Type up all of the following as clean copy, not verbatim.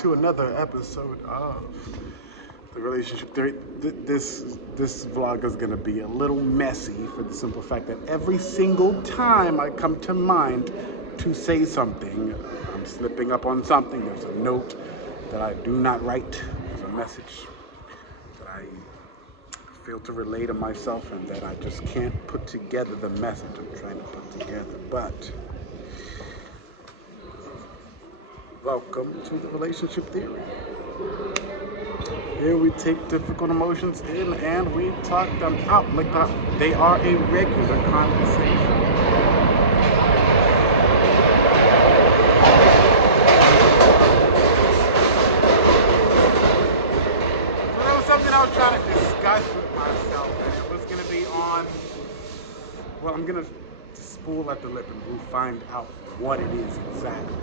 to another episode of the Relationship Theory. This vlog is gonna be a little messy for the simple fact that every single time I come to mind to say something, I'm slipping up on something. There's a note that I do not write. There's a message that I fail to relay to myself and that I just can't put together the message I'm trying to put together. But welcome to the Relationship Theory. Here we take difficult emotions in and we talk them out like that. They are a regular conversation. So that was something I was trying to discuss with myself, and it was going to be on, well, I'm going to spool at the lip and we'll find out what it is exactly.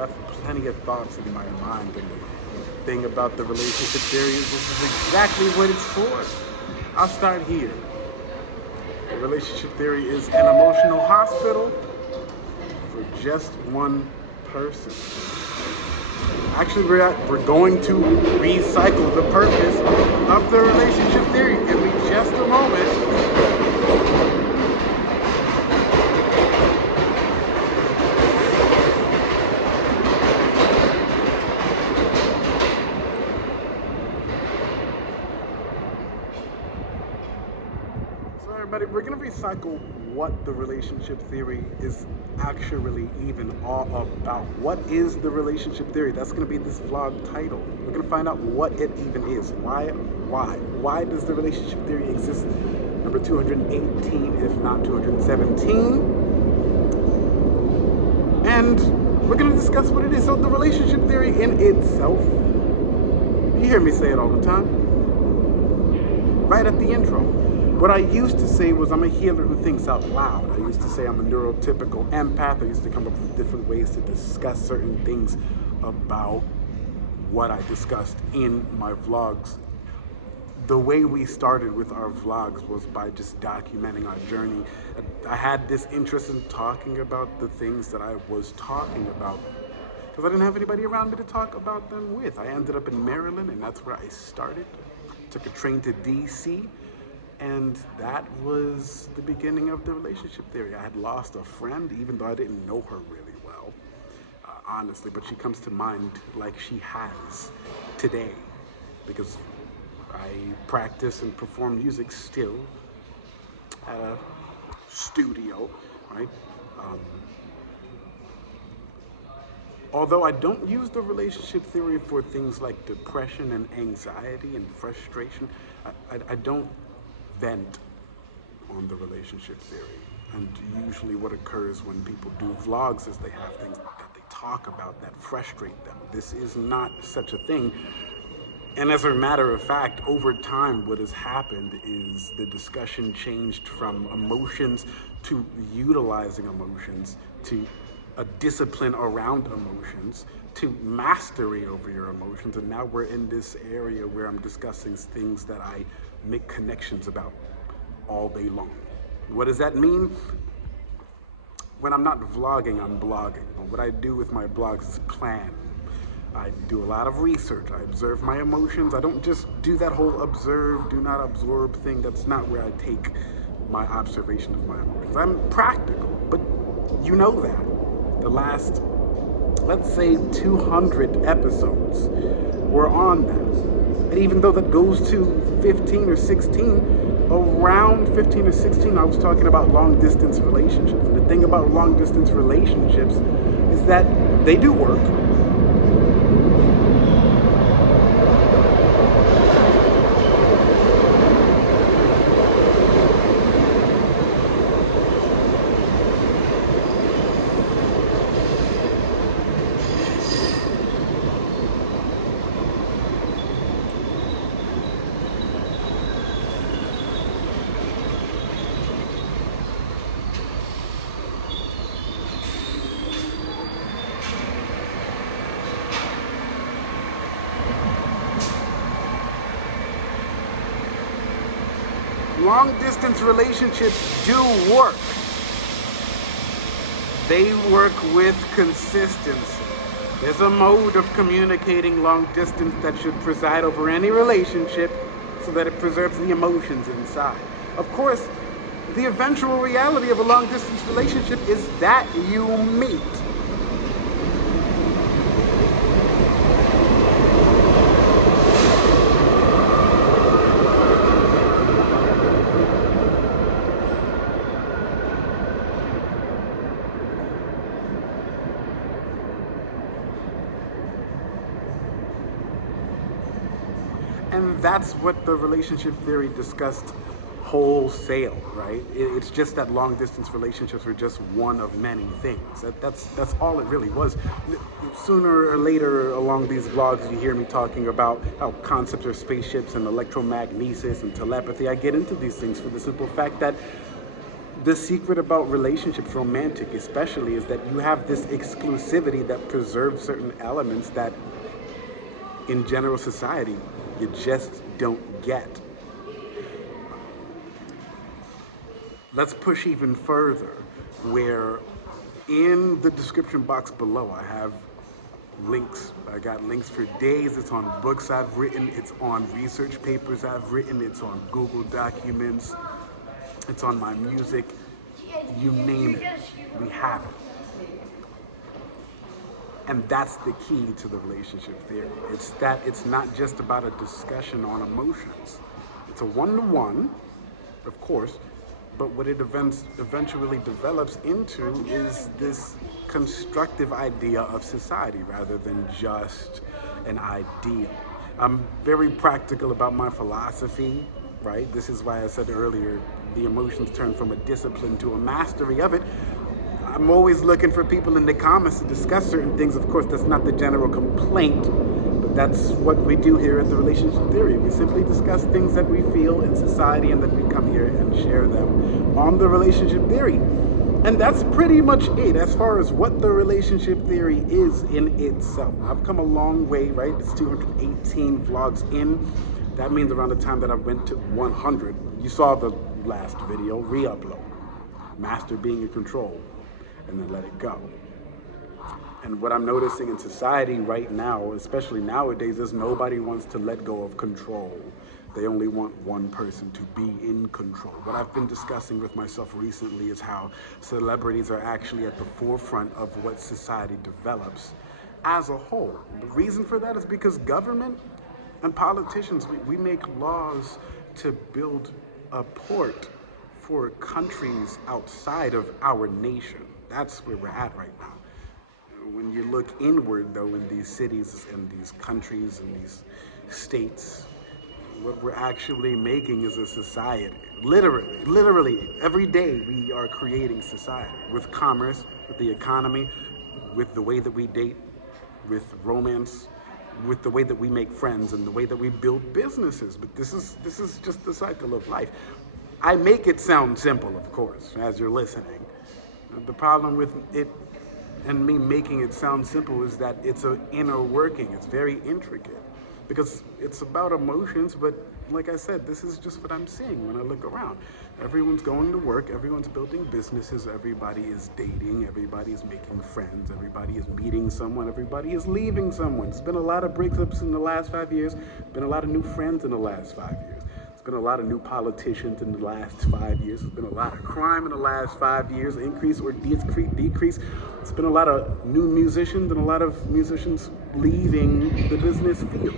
I've plenty of thoughts in my mind, and the thing about the relationship theory is this is exactly what it's for. I'll start here. The relationship theory is an emotional hospital for just one person. Actually, we're going to recycle the purpose of the relationship theory. Give me just a moment. Everybody, we're going to recycle what the relationship theory is actually even all about. What is the relationship theory? That's going to be this vlog title. We're going to find out what it even is. Why does the relationship theory exist? Number 218, if not 217. And we're going to discuss what it is. So the relationship theory in itself, you hear me say it all the time, right at the intro. What I used to say was I'm a healer who thinks out loud. I used to say I'm a neurotypical empath. I used to come up with different ways to discuss certain things about what I discussed in my vlogs. The way we started with our vlogs was by just documenting our journey. I had this interest in talking about the things that I was talking about because I didn't have anybody around me to talk about them with. I ended up in Maryland, and that's where I started. Took a train to DC. And that was the beginning of the relationship theory. I had lost a friend, even though I didn't know her really well, honestly, but she comes to mind like she has today, because I practice and perform music still at a studio, right? Although I don't use the relationship theory for things like depression and anxiety and frustration, I don't vent on the relationship theory. And usually what occurs when people do vlogs is they have things that they talk about that frustrate them. This is not such a thing. And as a matter of fact, over time, what has happened is the discussion changed from emotions to utilizing emotions to a discipline around emotions to mastery over your emotions. And now we're in this area where I'm discussing things that I make connections about all day long. What does that mean? When I'm not vlogging, I'm blogging. But what I do with my blogs is plan. I do a lot of research. I observe my emotions. I don't just do that whole observe, do not absorb thing. That's not where I take my observation of my emotions. I'm practical, but you know that. The last, let's say 200 episodes were on that. And even though that goes to 15 or 16, around 15 or 16, I was talking about long distance relationships. And the thing about long distance relationships is that they do work. Long distance relationships do work. They work with consistency. There's a mode of communicating long distance that should preside over any relationship so that it preserves the emotions inside. Of course, the eventual reality of a long distance relationship is that you meet. And that's what the relationship theory discussed wholesale, right? It's just that long distance relationships are just one of many things. That's all it really was. Sooner or later along these vlogs, you hear me talking about how concepts are spaceships and electromagnesis and telepathy. I get into these things for the simple fact that the secret about relationships, romantic especially, is that you have this exclusivity that preserves certain elements that in general society you just don't get. Let's push even further, where in the description box below I have links. I got links for days. It's on books I've written, it's on research papers I've written, it's on Google documents, it's on my music. You name it, we have it. And that's the key to the relationship theory. It's that it's not just about a discussion on emotions. It's a one-to-one, of course, but what it eventually develops into is this constructive idea of society rather than just an ideal. I'm very practical about my philosophy, right? This is why I said earlier, the emotions turn from a discipline to a mastery of it. I'm always looking for people in the comments to discuss certain things. Of course, that's not the general complaint, but that's what we do here at the Relationship Theory. We simply discuss things that we feel in society and then we come here and share them on the Relationship Theory. And that's pretty much it as far as what the Relationship Theory is in itself. I've come a long way, right? It's 218 vlogs in. That means around the time that I went to 100, you saw the last video, re-upload. Master being in control, and then let it go. And what I'm noticing in society right now, especially nowadays, is nobody wants to let go of control. They only want one person to be in control. What I've been discussing with myself recently is how celebrities are actually at the forefront of what society develops as a whole. The reason for that is because government and politicians, we make laws to build a port for countries outside of our nation. That's where we're at right now. When you look inward, though, in these cities and these countries and these states, what we're actually making is a society. Literally, every day we are creating society with commerce, with the economy, with the way that we date, with romance, with the way that we make friends and the way that we build businesses. But this is just the cycle of life. I make it sound simple, of course, as you're listening. The problem with it and me making it sound simple is that it's an inner working. It's very intricate because it's about emotions, but like I said, this is just what I'm seeing when I look around. Everyone's going to work, everyone's building businesses, everybody is dating, everybody is making friends, everybody is meeting someone, everybody is leaving someone. There's been a lot of breakups in the last 5 years, been a lot of new friends in the last 5 years. There's been a lot of new politicians in the last 5 years. There's been a lot of crime in the last 5 years, increase or decrease. There's been a lot of new musicians and a lot of musicians leaving the business field.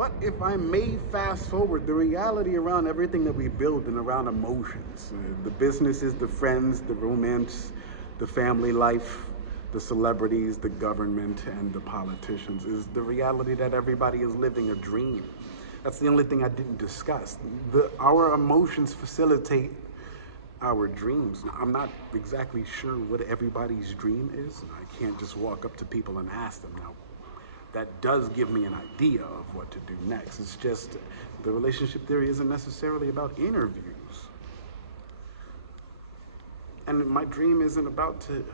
But if I may fast forward, the reality around everything that we build and around emotions, the businesses, the friends, the romance, the family life, the celebrities, the government, and the politicians, is the reality that everybody is living a dream. That's the only thing I didn't discuss. Our emotions facilitate our dreams. Now, I'm not exactly sure what everybody's dream is. I can't just walk up to people and ask them. Now, that does give me an idea of what to do next. It's just the relationship theory isn't necessarily about interviews. And my dream isn't about to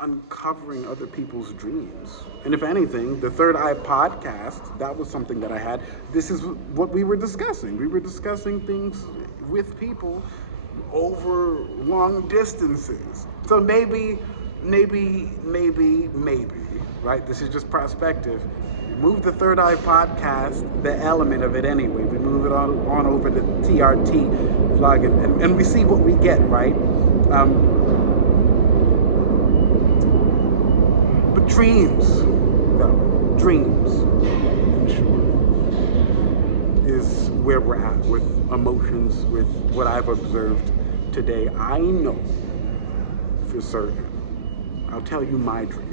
uncovering other people's dreams. And if anything, the Third Eye podcast, that was something that I had. This is what we were discussing. We were discussing things with people over long distances. So maybe, right? This is just perspective. Move the Third Eye podcast, the element of it anyway. We move it on over to TRT vlog and we see what we get, right? But dreams, in short, is where we're at with emotions, with what I've observed today. I know for certain. I'll tell you my dream.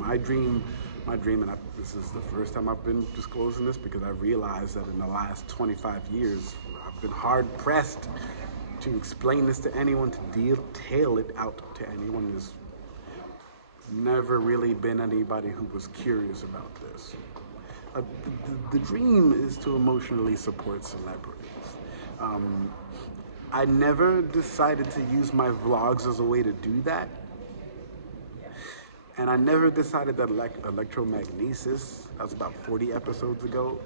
My dream, and this is the first time I've been disclosing this because I realized that in the last 25 years, I've been hard pressed to explain this to anyone, to detail it out to anyone. There's never really been anybody who was curious about this. The dream is to emotionally support celebrities. I never decided to use my vlogs as a way to do that. And I never decided that Electromagnesis, that was about 40 episodes ago,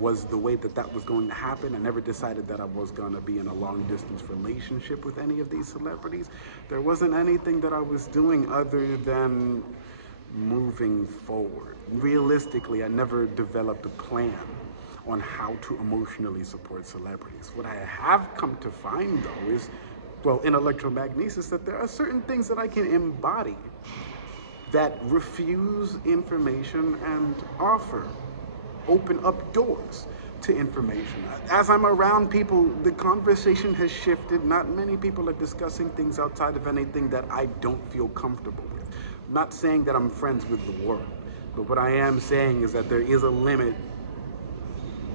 was the way that was going to happen. I never decided that I was going to be in a long distance relationship with any of these celebrities. There wasn't anything that I was doing other than moving forward. Realistically, I never developed a plan on how to emotionally support celebrities. What I have come to find though is, well, in Electromagnesis, that there are certain things that I can embody that refuse information and open up doors to information. As I'm around people, the conversation has shifted. Not many people are discussing things outside of anything that I don't feel comfortable with. I'm not saying that I'm friends with the world, but what I am saying is that there is a limit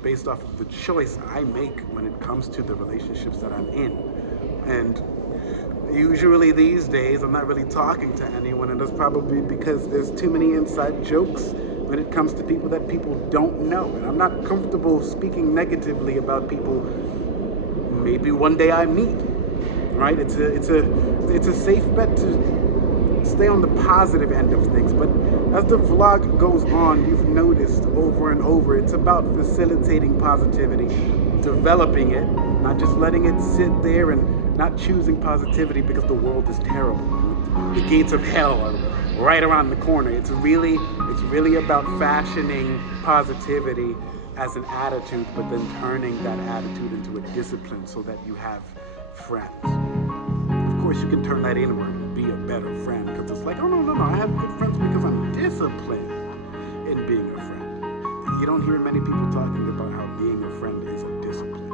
based off of the choice I make when it comes to the relationships that I'm in. And usually these days, I'm not really talking to anyone, and that's probably because there's too many inside jokes when it comes to people that people don't know. And I'm not comfortable speaking negatively about people maybe one day I meet, right? It's a safe bet to stay on the positive end of things. But as the vlog goes on, you've noticed over and over, it's about facilitating positivity, developing it, not just letting it sit there and not choosing positivity because the world is terrible. The gates of hell are right around the corner. It's really about fashioning positivity as an attitude, but then turning that attitude into a discipline so that you have friends. Of course, you can turn that inward and be a better friend because it's like, oh no, I have good friends because I'm disciplined in being a friend. You don't hear many people talking about how being a friend is a discipline.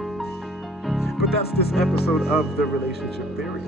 But that's this episode of The Relationship Theory.